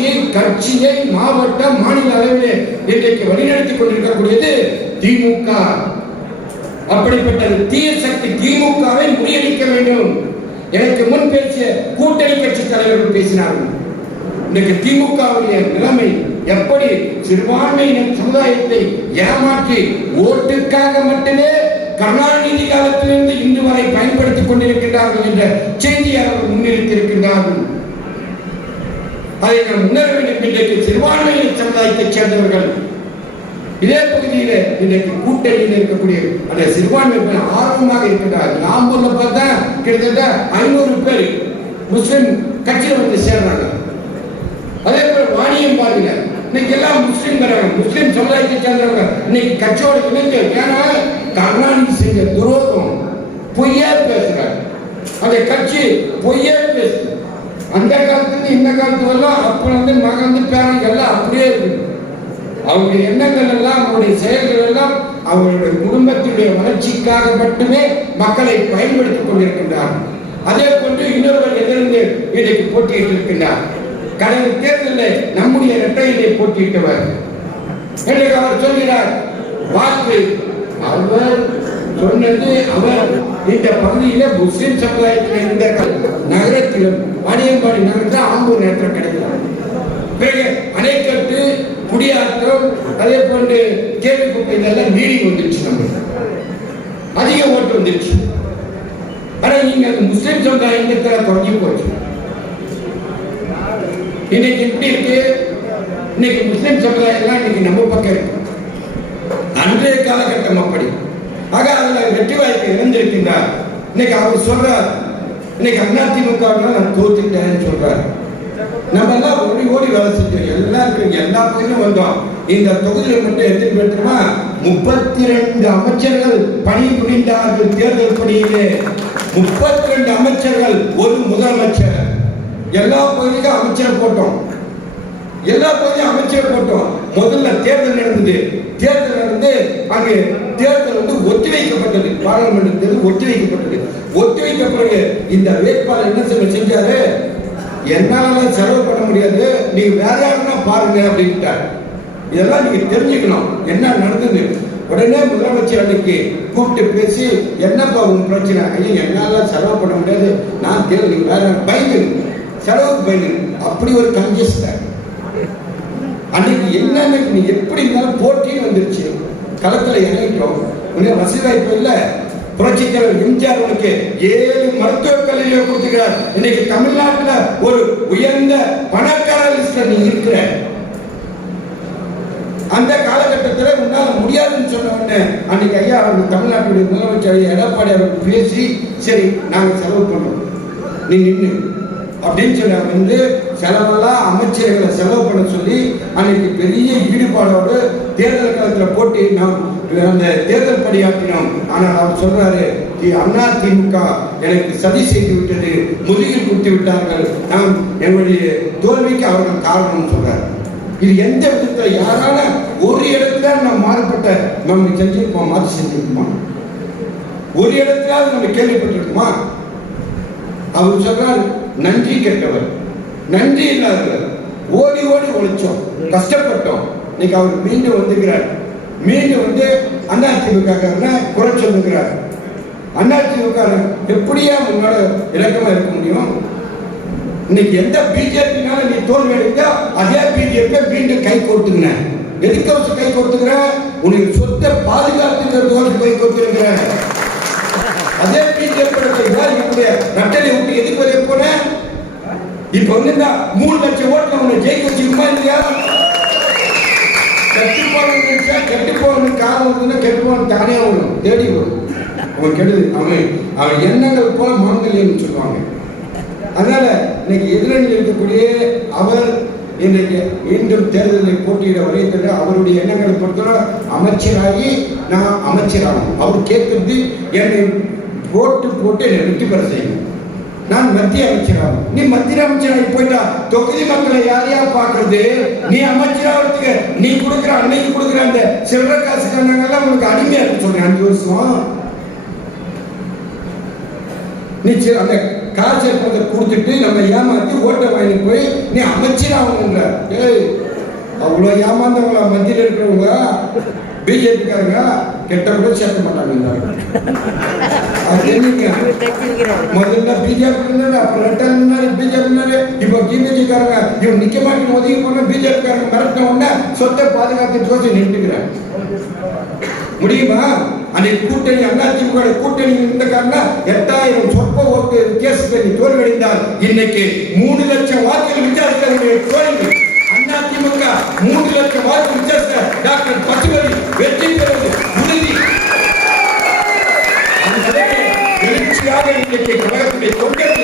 ஆட்சியை கட்சியை மாவட்ட மாநில அளவிலே இன்றைக்கு வழிநடத்திக் கொண்டிருக்கக்கூடியது திமுக. அப்படிப்பட்ட தீய சக்தி திமுகவை முறியடிக்க வேண்டும். எனக்கு முன் பேசிய கூட்டணி கட்சி தலைவர்கள் பேசினார்கள். இன்னைக்கு திமுகவுடைய நிலைமை எப்படி சிறுபான்மையினர் சமுதாயத்தை ஏமாற்றி ஓட்டுக்காக மட்டுமே கருணாநிதி காலத்திலிருந்து இன்று வரை பயன்படுத்திக் கொண்டிருக்கின்றார்கள் என்ற செய்தியை அவர்கள் முன்னிறுத்தியிருக்கின்றார்கள். அதை நாம் உணர வேண்டும். இன்றைக்கு சிறுபான்மையினர் சமுதாயத்தைச் சேர்ந்தவர்கள் இதே பகுதியில இன்றைக்கு கூட்டணியில் இருக்கக்கூடிய அந்த சிறுபான்மை ஆர்வமாக இருக்கின்றார் நாம்பூர்ல பார்த்தா கிட்டத்தட்ட ஐநூறு பேர் முஸ்லிம் கட்சியில் வந்து சேர்றாங்க. அதே போல வாணியம்பாடியில இன்னைக்கு எல்லாம் முஸ்லிம் முஸ்லிம் சமுதாயத்தை சேர்ந்தவங்க இன்னைக்கு கட்சியோட இணைந்து ஏன்னா கருணாநிதி செஞ்ச துரோகம் பொய்யா பேசுறாங்க அந்த கட்சி பொய்யா பேசுது. அந்த காலத்துல இந்த காலத்துல எல்லாம் அப்ப வந்து மகந்து பேரங்க எல்லாம் அப்படியே இருக்கு அவருடைய எண்ணங்கள் எல்லாம் அவருடைய செயல்கள் எல்லாம் அவருடைய குடும்பத்தினுடைய வளர்ச்சிக்காக மட்டுமே மக்களை பயன்படுத்திக் கொண்டிருக்கின்றார். அதே போன்று இன்னொருவர் எதிர்ந்து இன்றைக்கு போட்டியிட்டு இருக்கின்றார். கடந்த தேர்தலில் நம்முடைய இரட்டையிலே போட்டியிட்டவர். என்று அவர் சொல்கிறார் வாக்கு அவர் சொன்னது அவர் இந்த பகுதியில முஸ்லிம் சமுதாயத்தில் இருந்த நகரத்திலும் வாணியம்பாடி நகரத்தில் ஆம்பூர் நேற்ற கிடைக்கிறார் பிறகு அணைக்கட்டு குடியாற்றம் அதே போன்று கேள்விக்குப்பை எல்லாம் நீடி வந்துருச்சு நம்ம அதிக ஓட்டு வந்துருச்சு. ஆனா நீங்க முஸ்லிம் சமுதாயத்தை தொடங்கி போச்சு. இன்னைக்கு எப்படி இருக்கு? இன்னைக்கு முஸ்லிம் சமுதாயம் எல்லாம் இன்னைக்கு நம்ம பக்கம் இருக்கு. அன்றைய காலகட்டம் அப்படி. ஆக அதில் வெற்றி வாய்ப்பு இருந்திருக்கின்றார். இன்னைக்கு அவர் சொல்றார் இன்னைக்கு அதிமுக நான் தோத்துட்டேன்னு சொல்றாரு. நம்ம எல்லாம் ஓடி ஓடி வேலை செஞ்சோம் எல்லாருக்கும் எல்லா பகுதியும் வந்தோம். இந்த தொகுதியில் மட்டும் எத்தனை பேர் முப்பத்தி ரெண்டு அமைச்சர்கள் பணி புரிந்தார்கள் தேர்தல் பணியிலே. முப்பத்தி ரெண்டு அமைச்சர்கள் ஒரு முதலமைச்சர். எல்லா பகுதியிலும் அமைச்சர் போட்டோம். எல்லா பகுதியும் அமைச்சர் போட்டோம். முதல்ல தேர்தல் நடந்தது. தேர்தல் நடந்து அங்கே தேர்தல் வந்து ஒத்திவைக்கப்பட்டது. பாராளுமன்ற தேர்தல் ஒத்திவைக்கப்பட்டது. ஒத்திவைக்க பிறகு இந்த வேட்பாளர் என்ன செய்ய செஞ்சாரு? என்னால செலவு பண்ண முடியாது. நீங்க வேற யாருன்னா பாருங்க அப்படின்ட்டார். இதெல்லாம் நீங்க தெரிஞ்சுக்கணும். என்ன நடந்தது? உடனே முதலமைச்சர் அன்னைக்கு கூப்பிட்டு பேசி என்னப்பா உங்க பிரச்சனை? ஐயா என்னால செலவு பண்ண முடியாது. நான் தேர்தல் நீங்க வேற பயந்து செலவுக்கு பயந்து அப்படி ஒரு கன்ஜஸ்டர் அன்னைக்கு என்னன்னு நீ எப்படி இருந்தாலும் போட்டின்னு வந்துருச்சு. களத்துல இறங்கிட்டோம். உடனே வசதி வாய்ப்பு இல்லை. தலைவர் எம்ஜிஆர் உனக்கு ஏழு மருத்துவக் கல்லூரியை கொடுத்துக்கிறார் இன்னைக்கு தமிழ்நாட்டுல ஒரு உயர்ந்த பணக்கார லிஸ்ட்ல நீ இருக்கிற. அந்த காலகட்டத்தில் உன்னால முடியாதுன்னு சொன்ன உடனே அன்னைக்கு ஐயா அவர் தமிழ்நாட்டுடைய முதலமைச்சர் எடப்பாடி அவர் பேசி சரி நாங்க செலவு பண்றோம். நீ நின்று அப்படின்னு சொல்லி வந்து செலவெல்லாம் அமைச்சர்களை செலவு பண்ண சொல்லி அன்னைக்கு பெரிய ஈடுபாடோடு தேர்தல் காலத்தில் போட்டி நாம் அந்த தேர்தல் பணியாற்றினோம். ஆனால் அவர் சொல்றாரு அண்ணா திமுக எனக்கு சதி செய்து விட்டது முதுகில் குத்தி விட்டார்கள். நாம் எங்களுடைய தோல்விக்கு அவர்கள் காரணம் சொல்றாரு. இது எந்த விதத்தில் யாரால ஒரு இடத்துல நம்ம மாறுபட்ட நம்ம செஞ்சிருப்போம் மாற்றி செஞ்சிருப்போமா ஒரு இடத்துல நம்ம கேள்விப்பட்டிருக்குமா? அவர் சொல்றாரு நன்றி கெட்டவர். நன்றி இல்லாதவர். ஓடி ஓடி உழைச்சோம். கஷ்டப்பட்டோம். இன்னைக்கு அவர் மீண்டும் வந்துக்கிறார் மீண்டும் வந்து அதிமுக குறை சொல்லுகிறார். அதிமுக எப்படியா உன்னோட இலக்கமா இருக்க முடியும்? இன்னைக்கு எந்த பிஜேபினால நீ தோல்வி அடைந்தா அதே பிஜேபி மீண்டும் கை கொடுத்துங்க எதுக்கு வச்சு கை கொடுத்துக்கிற உனக்கு சொத்தை பாதுகாத்துக்கிறதுக்கு கை கொடுத்துருக்கிற அதே பிஜேபி என்னுடைய நட்டலை விட்டு எதுக்கு இப்ப வந்து இந்த மூணு லட்சம் ஓட்டுல உன்னை ஜெயிக்க வச்சிருக்குமா இல்லையா? கெட்டு போகணும் கெட்டு போனதுக்கு காரணம் வந்து கெட்டு போகணும் தானே வரும் தேடி வரும். அவன் கெடுது. அவன் அவன் எண்ணங்கள் போல மாங்கல்யம்னு சொல்லுவாங்க. அதனால இன்னைக்கு எதிரணியில் இருக்கக்கூடிய அவர் இன்றைக்கு மீண்டும் தேர்தலில் போட்டியிட வரையத்தில் அவருடைய எண்ணங்களை பொறுத்தவரை அமைச்சராகி நான் அமைச்சராகும். அவர் கேட்கிறது என்னை போட்டு போட்டு என்னை வெற்றி பெற செய்யணும் நான் மத்திய அமைச்சராகும் நீ மத்திய அமைச்சராகி போயிட்டா தொகுதி மக்களை யார் யார் பார்க்கறது? நீ அமைச்சராகிறதுக்கு நீ கொடுக்குற அன்னைக்கு கொடுக்குற அந்த சில்லற காசுக்காரங்கெல்லாம் உனக்கு அடிமையா இருக்கு சொல்றேன் அஞ்சு வருஷம். நீ அந்த காசு எடுப்பதை கொடுத்துட்டு நம்ம ஏமாத்தி ஓட்டை வாங்கி போய் நீ அமைச்சராகணுன்ற ஏய் அவ்வளோ ஏமாந்தவங்களா மத்தியில் இருக்கிறவங்க? பிஜேபிக்காரங்க கெட்ட கூட சேர்க்க மாட்டாங்க முதல்ல ಬಿಜೆಪಿ ಅப்புறம் ரெட்டல் முன்னாடி பிஜேபி முன்னாடி இப்போ டிபிஜிக்காரங்க இவன் நிக்க மாட்டேன் ஒதுக்கி போன பிஜேபிக்காரங்க மிரட்டின உடனே சொத்தை பாதுகாத்து யோசி நின்றுக்கிறேன் முடியுமா அன்னைக்கு கூட்டணி அதிமுக கூட்டணி இருந்த காரணம் எட்டாயிரம் சொற்ப ஓட்டு வித்தியாசத்தை நீ தோல்வடைந்தால் இன்னைக்கு மூணு லட்சம் வாக்குகள் வித்தியாசத்தை தோல்வி. அதிமுக மூன்று லட்சம் வாக்கு வித்தியாசத்தை டாக்டர் பசுபதி வெற்றி பெற que, que, que, que,